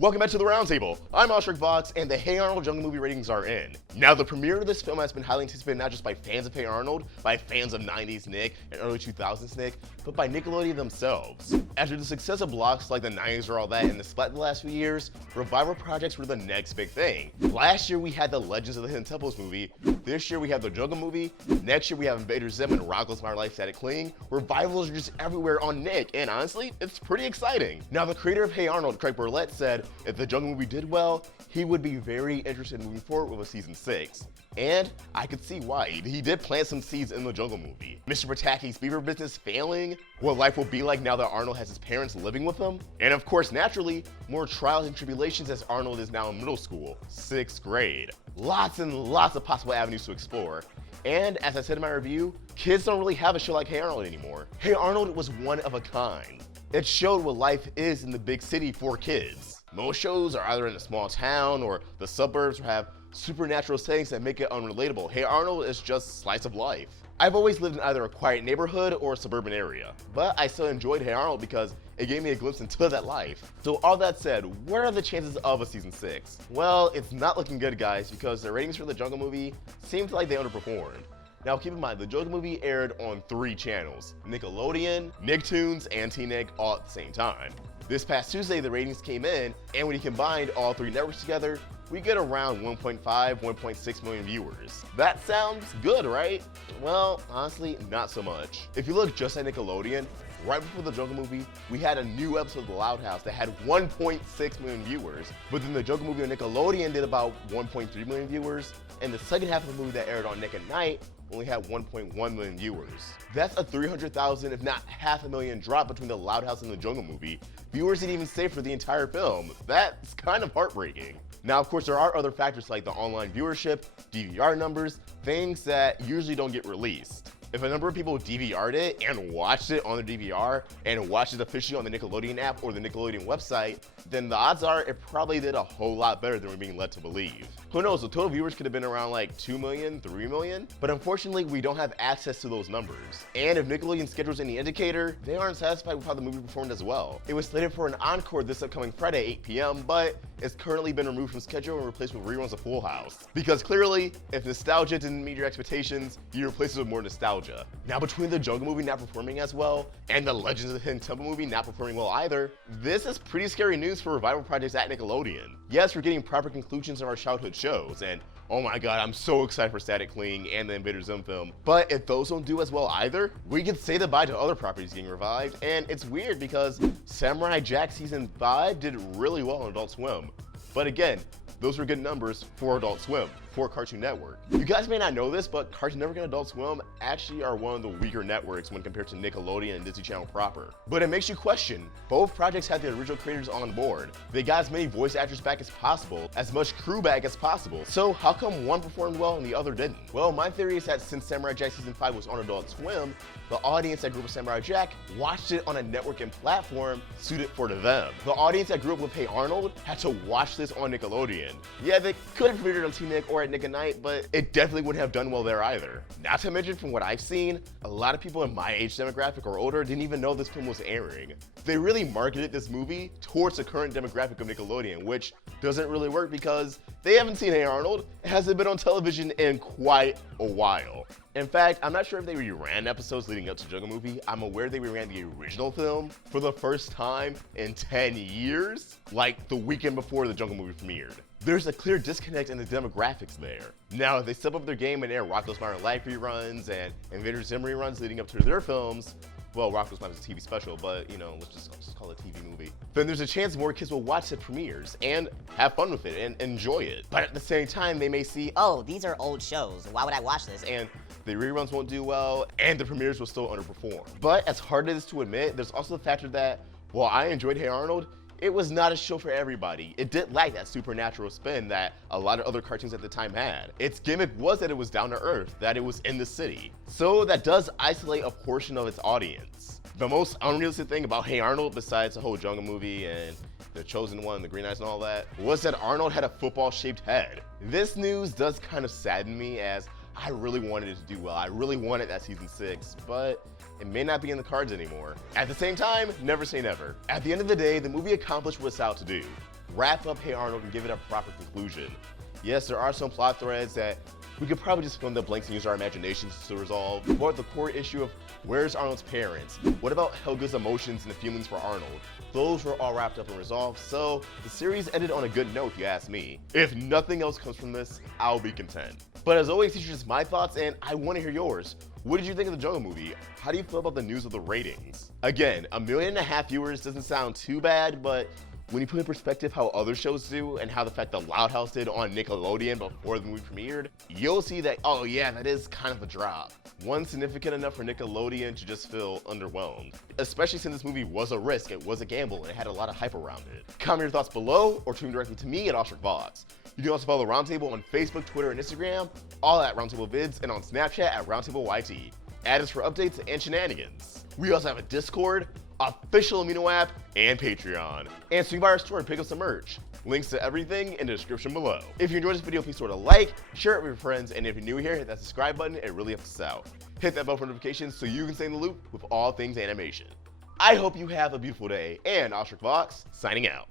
Welcome back to the Roundtable. I'm Vox, and the Hey Arnold Jungle Movie ratings are in. Now, the premiere of this film has been highly anticipated not just by fans of Hey Arnold, by fans of 90s Nick and early 2000s Nick, but by Nickelodeon themselves. After the success of blocks like The 90s Are All That and The Splat the last few years, revival projects were the next big thing. Last year we had the Legends of the Hidden Temples movie, this year we have the Jungle movie, next year we have Invader Zim and Rock Goes My Life Static Cling. Revivals are just everywhere on Nick, and honestly, it's pretty exciting. Now, the creator of Hey Arnold, Criger, said if the Jungle movie did well, he would be very interested in moving forward with a season 6. And I could see why. He did plant some seeds in the Jungle movie. Mr. Pataki's beaver business failing, what life will be like now that Arnold has his parents living with him, and of course, naturally, more trials and tribulations as Arnold is now in middle school, 6th grade. Lots and lots of possible avenues to explore. And as I said in my review, kids don't really have a show like Hey Arnold anymore. Hey Arnold was one of a kind. It showed what life is in the big city for kids. Most shows are either in a small town or the suburbs or have supernatural settings that make it unrelatable. Hey Arnold is just slice of life. I've always lived in either a quiet neighborhood or a suburban area, but I still enjoyed Hey Arnold because it gave me a glimpse into that life. So all that said, what are the chances of a season 6? Well, it's not looking good, guys, because the ratings for the Jungle movie seemed like they underperformed. Now keep in mind, the Jungle movie aired on 3 channels, Nickelodeon, Nicktoons, and T-Nick all at the same time. This past Tuesday, the ratings came in, and when you combined all 3 networks together, we get around 1.5, 1.6 million viewers. That sounds good, right? Well, honestly, not so much. If you look just at Nickelodeon, right before the Jungle movie, we had a new episode of The Loud House that had 1.6 million viewers, but then the Jungle movie on Nickelodeon did about 1.3 million viewers, and the second half of the movie that aired on Nick at Night only had 1.1 million viewers. That's a 300,000, if not half a million drop between The Loud House and the Jungle movie. Viewers didn't even stay for the entire film. That's kind of heartbreaking. Now, of course, there are other factors like the online viewership, DVR numbers, things that usually don't get released. If a number of people DVR'd it and watched it on their DVR and watched it officially on the Nickelodeon app or the Nickelodeon website, then the odds are it probably did a whole lot better than we're being led to believe. Who knows, the total viewers could have been around like 2 million, 3 million, but unfortunately we don't have access to those numbers. And if Nickelodeon schedules any indicator, they aren't satisfied with how the movie performed as well. It was slated for an encore this upcoming Friday, 8 p.m., but it's currently been removed from schedule and replaced with reruns of Full House. Because clearly, if nostalgia didn't meet your expectations, you replace it with more nostalgia. Now, between the Jungle movie not performing as well, and the Legends of the Hidden Temple movie not performing well either, this is pretty scary news for revival projects at Nickelodeon. Yes, we're getting proper conclusions of our childhood shows, and oh my god, I'm so excited for Static Cling and the Invader Zim film, but if those don't do as well either, we could say goodbye to other properties getting revived, and it's weird because Samurai Jack Season 5 did really well on Adult Swim. But again, those were good numbers for Adult Swim, for Cartoon Network. You guys may not know this, but Cartoon Network and Adult Swim actually are one of the weaker networks when compared to Nickelodeon and Disney Channel proper. But it makes you question, both projects had the original creators on board. They got as many voice actors back as possible, as much crew back as possible. So how come one performed well and the other didn't? Well, my theory is that since Samurai Jack Season 5 was on Adult Swim, the audience that grew up with Samurai Jack watched it on a network and platform suited for them. The audience that grew up with Hey Arnold had to watch this on Nickelodeon. Yeah, they could have premiered it on T-Nick or at Nick at Night, but it definitely wouldn't have done well there either. Not to mention, from what I've seen, a lot of people in my age demographic or older didn't even know this film was airing. They really marketed this movie towards the current demographic of Nickelodeon, which doesn't really work because they haven't seen Hey Arnold. It hasn't been on television in quite a while. In fact, I'm not sure if they reran episodes leading up to Jungle movie. I'm aware they reran the original film for the first time in 10 years, like the weekend before the Jungle movie premiered. There's a clear disconnect in the demographics there. Now, if they step up their game and air Rock Goes My Life reruns and Invader Zim reruns leading up to their films, well, Rock Goes My Life is a TV special, but you know, let's just call it a TV movie. Then there's a chance more kids will watch the premieres and have fun with it and enjoy it. But at the same time, they may see, oh, these are old shows, why would I watch this? And the reruns won't do well, and the premieres will still underperform. But as hard as it is to admit, there's also the factor that, while I enjoyed Hey Arnold, it was not a show for everybody. It did lack that supernatural spin that a lot of other cartoons at the time had. Its gimmick was that it was down to earth, that it was in the city. So that does isolate a portion of its audience. The most unrealistic thing about Hey Arnold, besides the whole Jungle movie and the Chosen One, the Green Eyes and all that, was that Arnold had a football-shaped head. This news does kind of sadden me as I really wanted it to do well. I really wanted that season 6, but it may not be in the cards anymore. At the same time, never say never. At the end of the day, the movie accomplished what it's out to do. wrap up Hey Arnold and give it a proper conclusion. Yes, there are some plot threads that we could probably just fill in the blanks and use our imaginations to resolve. But the core issue of where's Arnold's parents? What about Helga's emotions and the feelings for Arnold? Those were all wrapped up and resolved, so the series ended on a good note if you ask me. If nothing else comes from this, I'll be content. But as always, these are just my thoughts and I want to hear yours. What did you think of the Jungle movie? How do you feel about the news of the ratings? Again, 1.5 million viewers doesn't sound too bad, but when you put in perspective how other shows do and how the fact that Loud House did on Nickelodeon before the movie premiered, you'll see that, oh yeah, that is kind of a drop. One significant enough for Nickelodeon to just feel underwhelmed. Especially since this movie was a risk, it was a gamble, and it had a lot of hype around it. Comment your thoughts below or tweet directly to me at Vox. You can also follow Roundtable on Facebook, Twitter, and Instagram, all at Roundtable Vids, and on Snapchat at RoundtableYT. Add us for updates and shenanigans. We also have a Discord, official Amino app, and Patreon. And swing by our store and pick up some merch. Links to everything in the description below. If you enjoyed this video, please sort of like, share it with your friends, and if you're new here, hit that subscribe button, it really helps us out. Hit that bell for notifications so you can stay in the loop with all things animation. I hope you have a beautiful day, and Vox signing out.